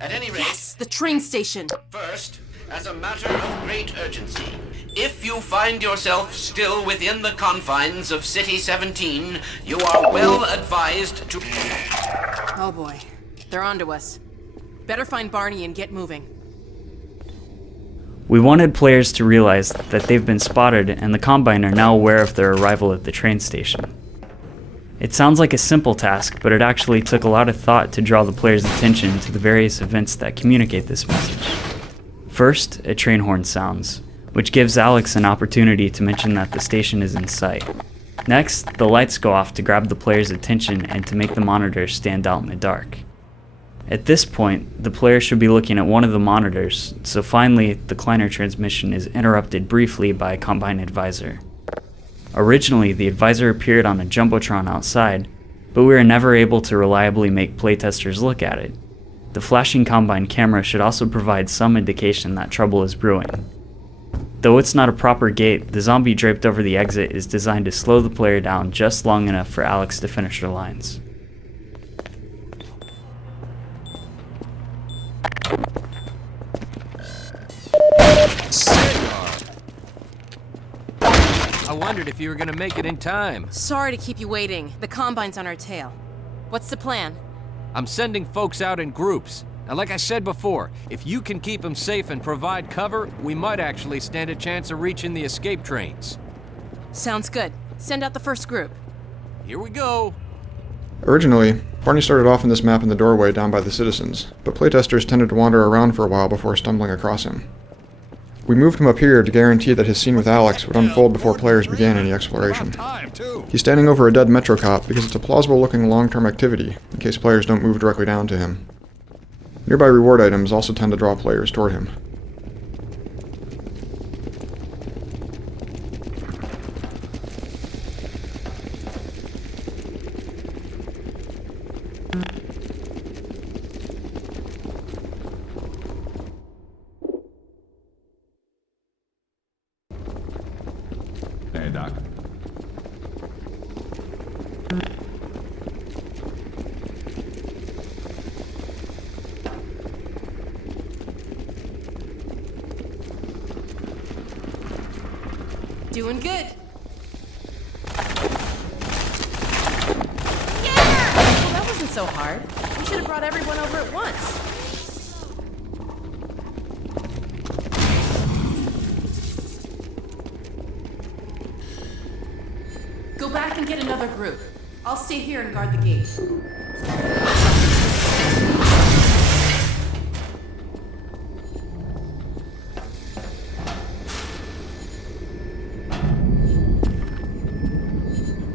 At any rate, Yes, the train station. first, as a matter of great urgency, if you find yourself still within the confines of City 17, you are well advised to... Oh boy, they're onto us. Better find Barney and get moving. We wanted players to realize that they've been spotted and the Combine are now aware of their arrival at the train station. It sounds like a simple task, but it actually took a lot of thought to draw the players' attention to the various events that communicate this message. First, a train horn sounds, which gives Alex an opportunity to mention that the station is in sight. Next, the lights go off to grab the players' attention and to make the monitors stand out in the dark. At this point, the player should be looking at one of the monitors, so finally, the Kleiner transmission is interrupted briefly by a Combine advisor. Originally, the advisor appeared on a jumbotron outside, but we were never able to reliably make playtesters look at it. The flashing Combine camera should also provide some indication that trouble is brewing. Though it's not a proper gate, the zombie draped over the exit is designed to slow the player down just long enough for Alex to finish her lines. I wondered if you were gonna make it in time. Sorry to keep you waiting. The Combine's on our tail. What's the plan? I'm sending folks out in groups. Now, like I said before, if you can keep them safe and provide cover, we might actually stand a chance of reaching the escape trains. Sounds good. Send out the first group. Here we go. Originally, Barney started off in this map in the doorway down by the citizens, but playtesters tended to wander around for a while before stumbling across him. We moved him up here to guarantee that his scene with Alex would unfold before players began any exploration. He's standing over a dead Metro cop because it's a plausible-looking long-term activity, in case players don't move directly down to him. Nearby reward items also tend to draw players toward him. Hey, Doc. Doing good. Yeah! Well, that wasn't so hard. We should have brought everyone over at once. Go back and get another group. I'll stay here and guard the gate.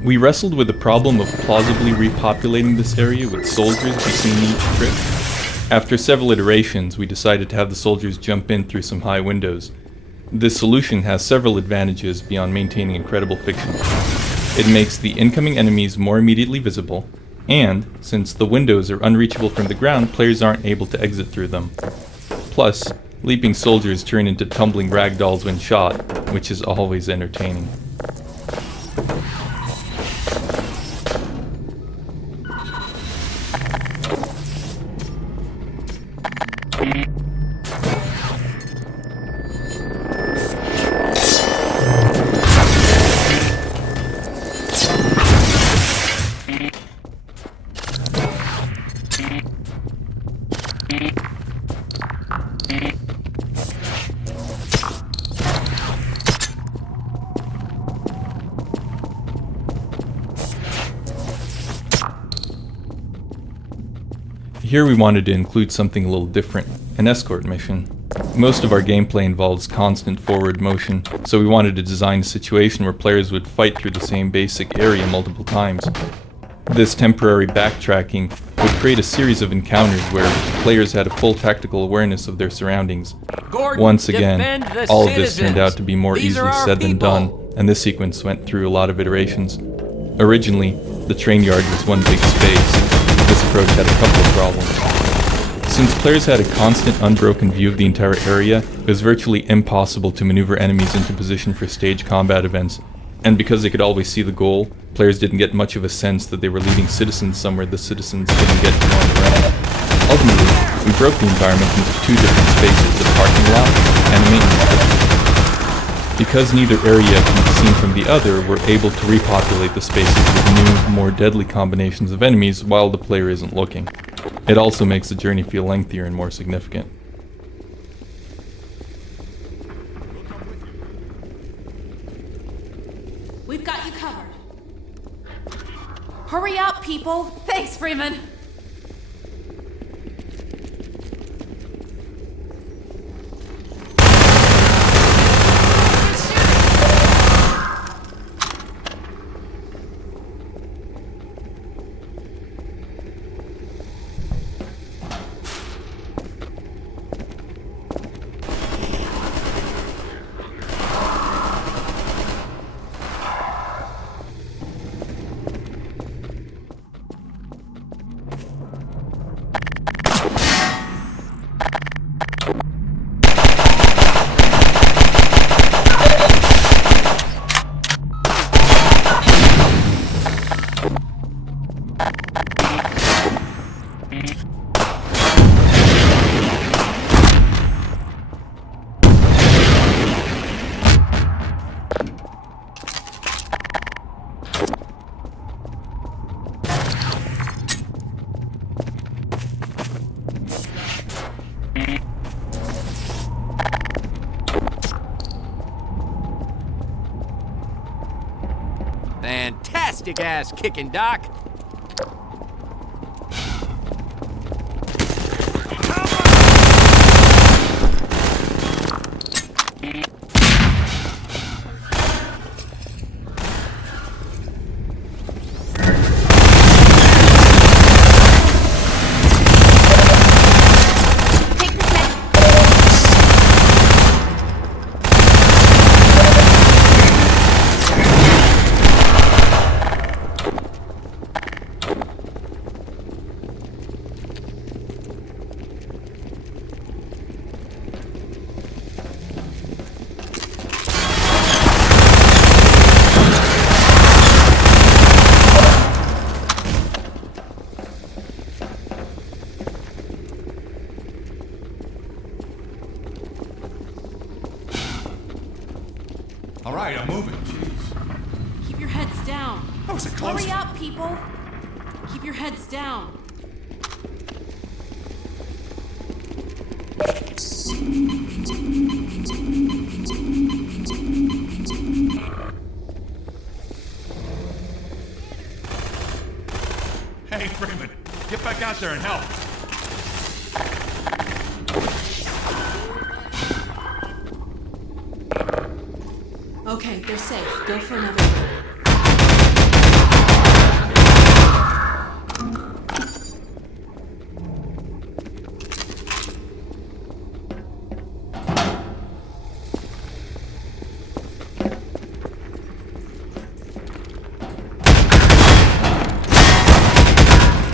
We wrestled with the problem of plausibly repopulating this area with soldiers between each trip. After several iterations, we decided to have the soldiers jump in through some high windows. This solution has several advantages beyond maintaining incredible fiction. It makes the incoming enemies more immediately visible, and, since the windows are unreachable from the ground, players aren't able to exit through them. Plus, leaping soldiers turn into tumbling ragdolls when shot, which is always entertaining. Here we wanted to include something a little different, an escort mission. Most of our gameplay involves constant forward motion, so we wanted to design a situation where players would fight through the same basic area multiple times. This temporary backtracking would create a series of encounters where players had a full tactical awareness of their surroundings. Gordon, Once again, defend the all of this citizens. turned out to be more These are easily our said than people. done, and this sequence went through a lot of iterations. Originally, the train yard was one big space. This approach had a couple of problems. Since players had a constant unbroken view of the entire area, it was virtually impossible to maneuver enemies into position for stage combat events, and because they could always see the goal, players didn't get much of a sense that they were leading citizens somewhere the citizens didn't get to on their own. Ultimately, we broke the environment into two different spaces, a parking lot and a maintenance station. Because neither area can be seen from the other, we're able to repopulate the spaces with new, more deadly combinations of enemies while the player isn't looking. It also makes the journey feel lengthier and more significant. We've got you covered. Hurry up, people! Thanks, Freeman! Fantastic ass kicking, Doc. All right, I'm moving. Jeez. Keep your heads down. That was a close Hurry one. up, people! Keep your heads down. Hey, Freeman, get back out there and help. Okay, they're safe. Go for another.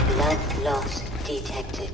Blood loss detected.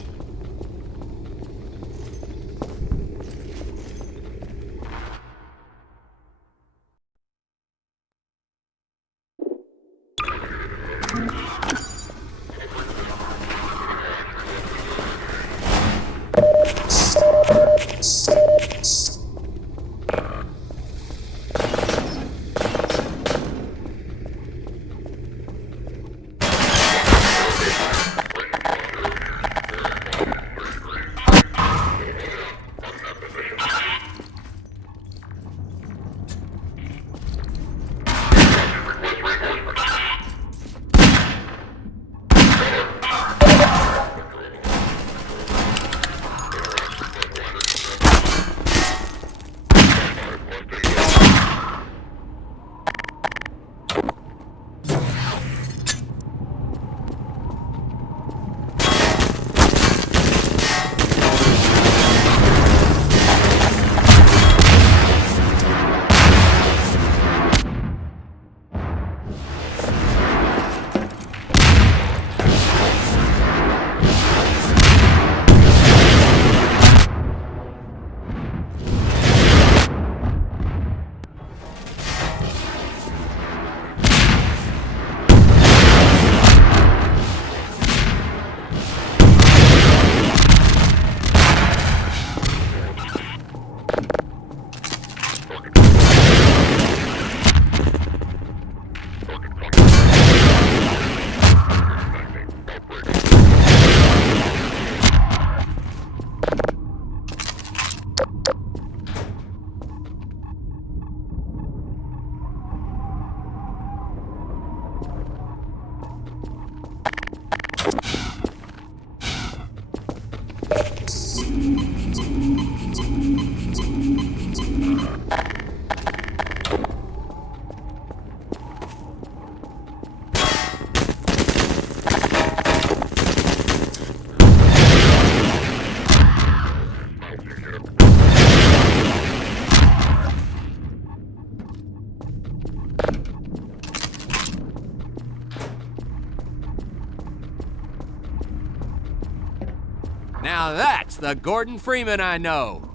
Now that's the Gordon Freeman I know.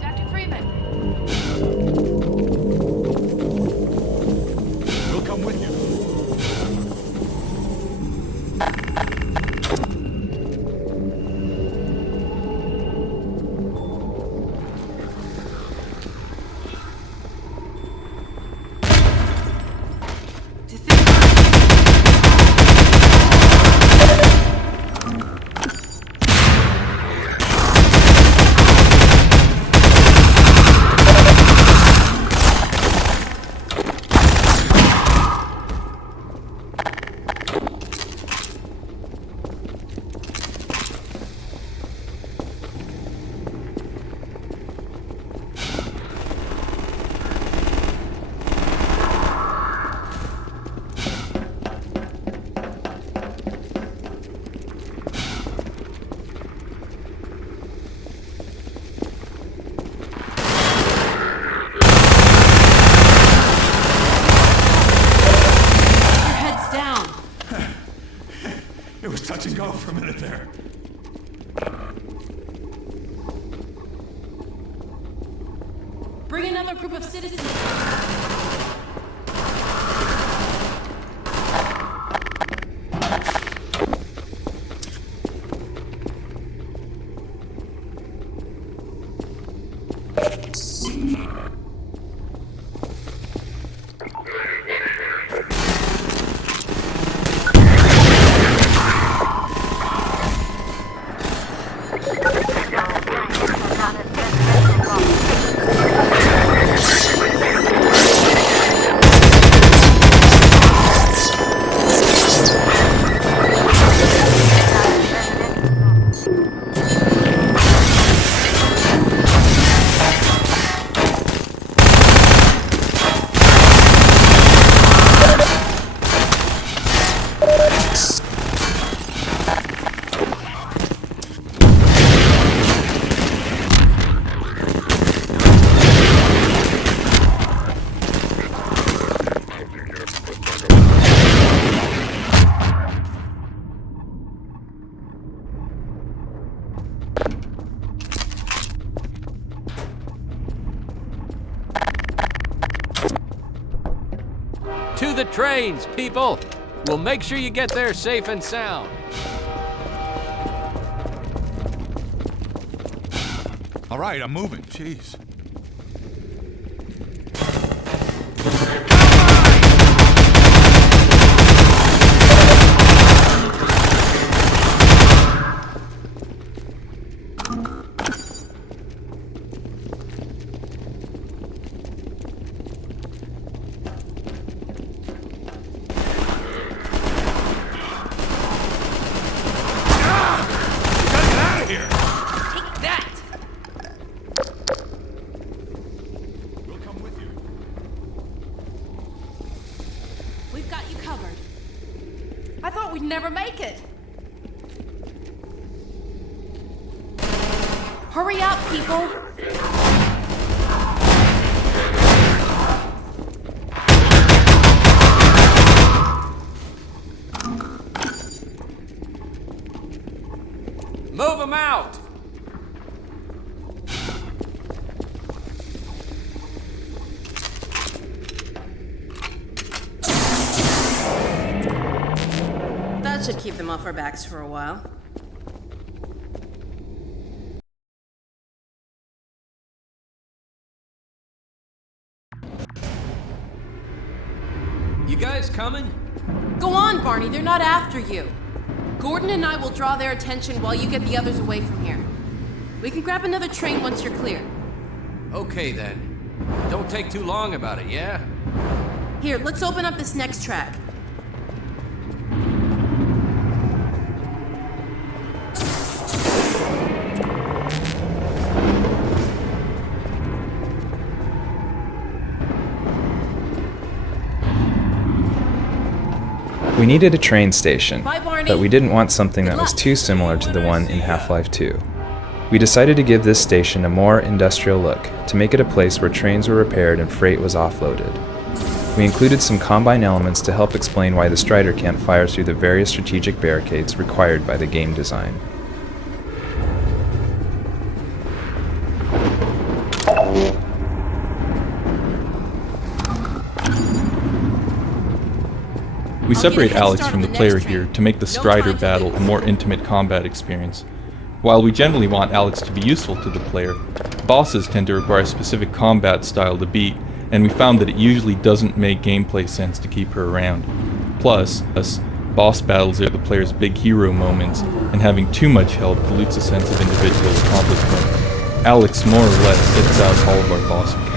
Dr. Freeman. We'll come with you. It was touch and go for a minute there. Bring another group of citizens. To the trains, people! We'll make sure you get there safe and sound. All right, I'm moving. Jeez. We've got you covered. I thought we'd never make it. Hurry up, people! Move them out! That should keep them off our backs for a while. You guys coming? Go on, Barney, they're not after you. Gordon and I will draw their attention while you get the others away from here. We can grab another train once you're clear. Okay then. Don't take too long about it, yeah? Here, let's open up this next track. We needed a train station, Bye, Barney. but we didn't want something that was too similar to the one in Half-Life 2. We decided to give this station a more industrial look, to make it a place where trains were repaired and freight was offloaded. We included some Combine elements to help explain why the Strider can't fire through the various strategic barricades required by the game design. We separate I'll get a head Alex start from on the the player next here train. to make the No Strider time to battle lose. a more intimate combat experience. While we generally want Alex to be useful to the player, bosses tend to require a specific combat style to beat, and we found that it usually doesn't make gameplay sense to keep her around. Plus, boss battles are the player's big hero moments, and having too much help dilutes a sense of individual accomplishment. Alex more or less sits out all of our boss encounters.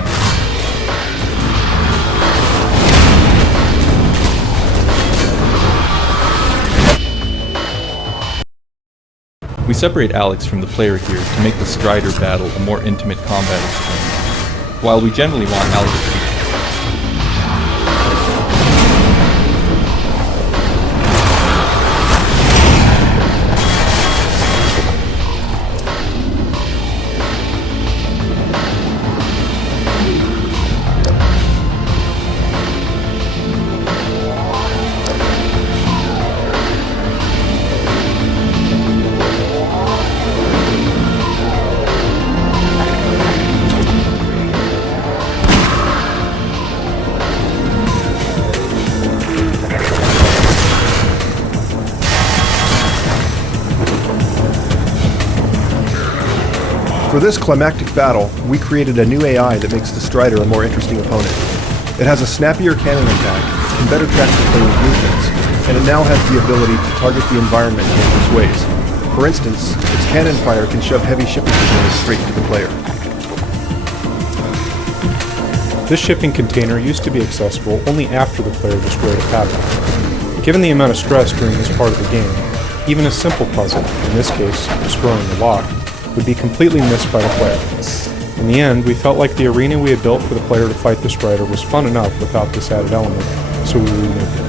We separate Alex from the player here to make the Strider battle a more intimate combat experience. While we generally want Alex to be For this climactic battle, we created a new AI that makes the Strider a more interesting opponent. It has a snappier cannon attack, can better track the player's movements, and it now has the ability to target the environment in dangerous ways. For instance, its cannon fire can shove heavy shipping containers straight to the player. This shipping container used to be accessible only after the player destroyed a padlock. Given the amount of stress during this part of the game, even a simple puzzle, in this case, destroying the lock, would be completely missed by the player. In the end, we felt like the arena we had built for the player to fight the Strider was fun enough without this added element, so we removed it.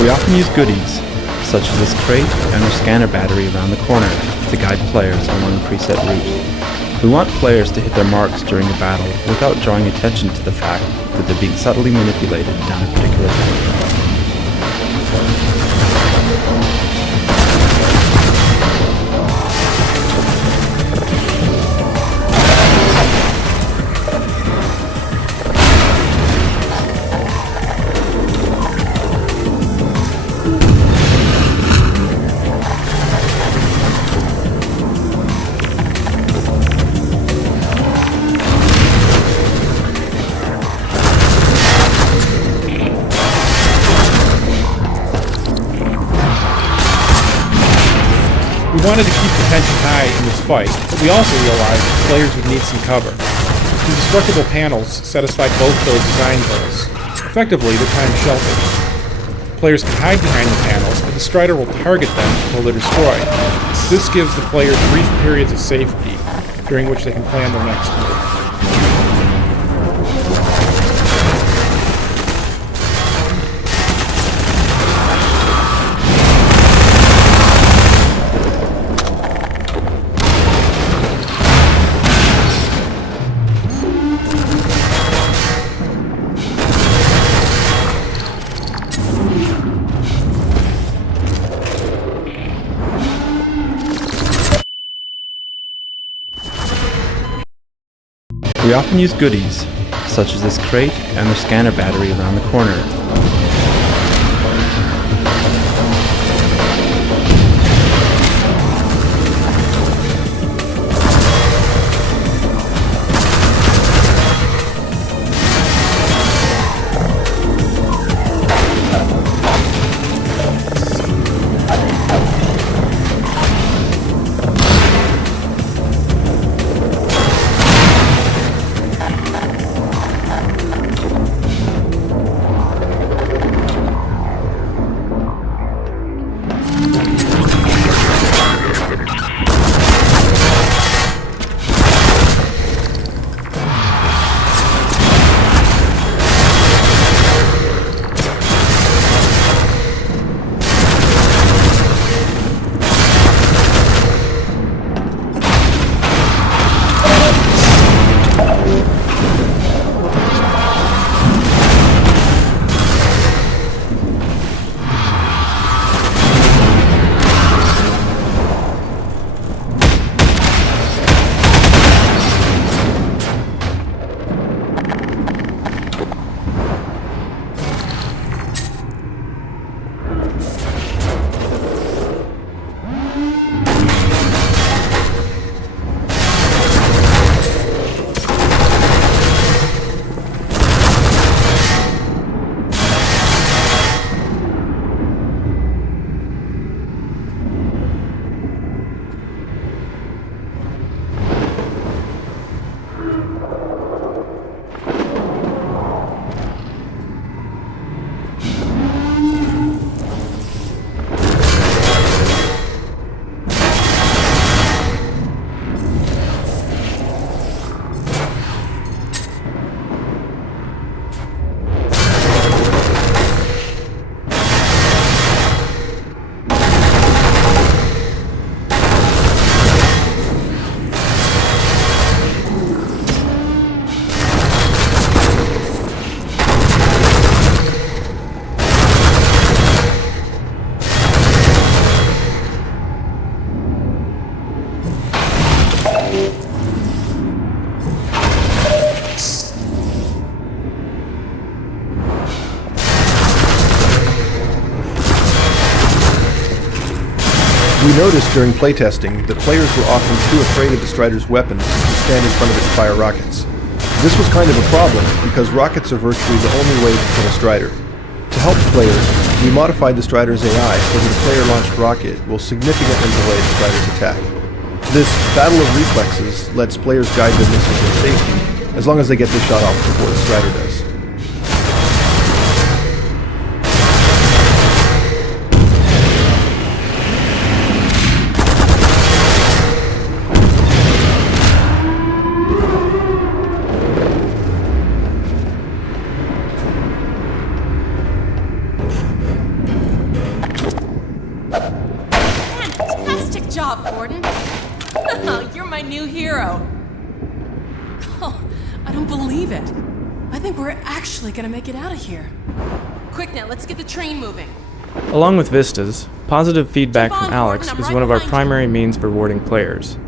We often use goodies, such as this crate and our scanner battery around the corner, to guide players along a preset route. We want players to hit their marks during a battle without drawing attention to the fact that they're being subtly manipulated down a particular path. We wanted to keep the tension high in this fight, but we also realized that players would need some cover. The destructible panels satisfied both those design goals. Effectively, they're time shelters. Players can hide behind the panels, but the Strider will target them until they're destroyed. This gives the players brief periods of safety, during which they can plan their next move. We often use goodies, such as this crate and our scanner battery around the corner. We noticed during playtesting that players were often too afraid of the Strider's weapons to stand in front of it and fire rockets. This was kind of a problem because rockets are virtually the only way to kill a Strider. To help players, we modified the Strider's AI so that a player-launched rocket will significantly delay the Strider's attack. This battle of reflexes lets players guide their missiles in safety, as long as they get the shot off before the Strider does. Fantastic job, Gordon. You're my new hero. Oh, I don't believe it. I think we're actually gonna make it out of here. Quick now, let's get the train moving. Along with Vistas, positive feedback Keep on, from Alex Gordon, I'm is right one of our behind you. primary means of rewarding players.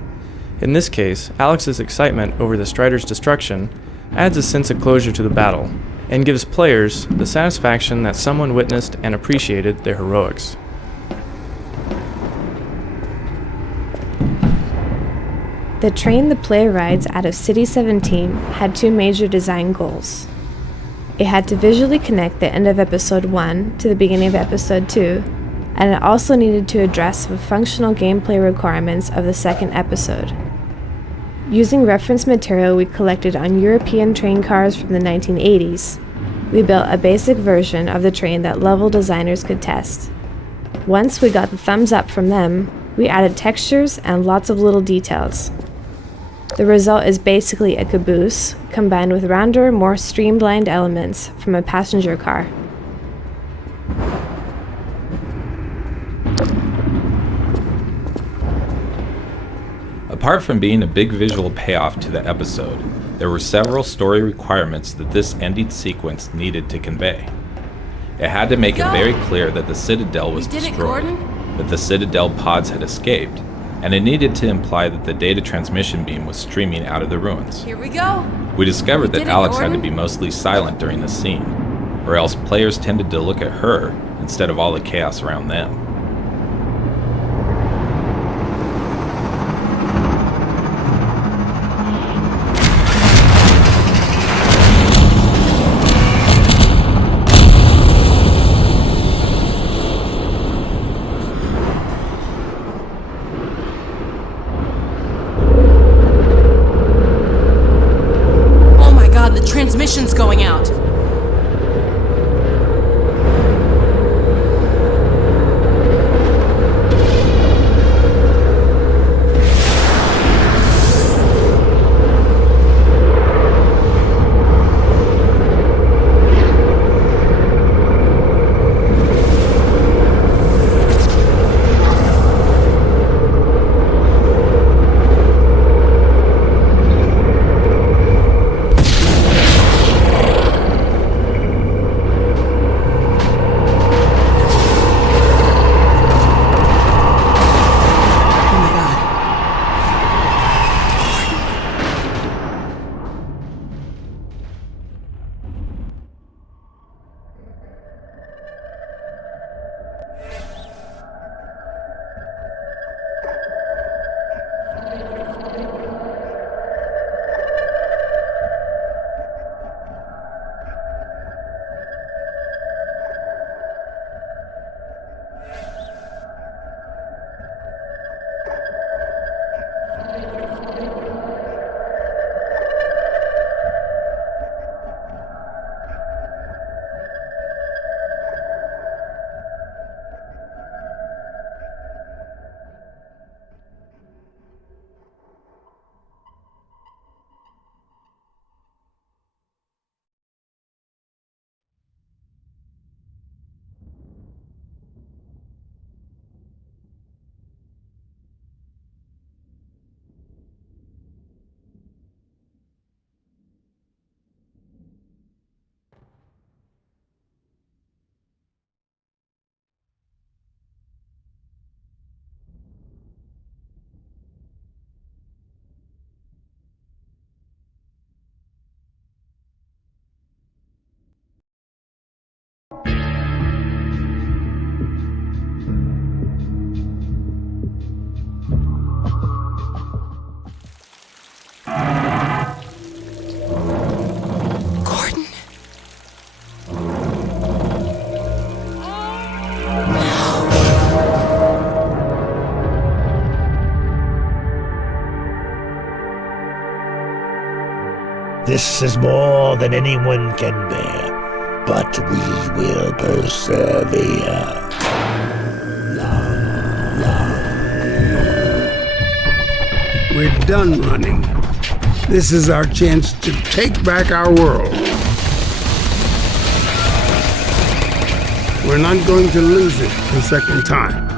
In this case, Alex's excitement over the Strider's destruction adds a sense of closure to the battle, and gives players the satisfaction that someone witnessed and appreciated their heroics. The train the player rides out of City 17 had two major design goals. It had to visually connect the end of Episode 1 to the beginning of Episode 2, and it also needed to address the functional gameplay requirements of the second episode. Using reference material we collected on European train cars from the 1980s, we built a basic version of the train that level designers could test. Once we got the thumbs up from them, we added textures and lots of little details. The result is basically a caboose, combined with rounder, more streamlined elements from a passenger car. Apart from being a big visual payoff to the episode, there were several story requirements that this ending sequence needed to convey. It had to make it very clear that the Citadel was destroyed, that the Citadel pods had escaped, and it needed to imply that the data transmission beam was streaming out of the ruins. Here we go. We discovered that did it, Alex had to Gordon. be mostly silent during the scene, or else players tended to look at her instead of all the chaos around them. Oh my god, the transmission's going out. This is more than anyone can bear, but we will persevere. We're done running. This is our chance to take back our world. We're not going to lose it a second time.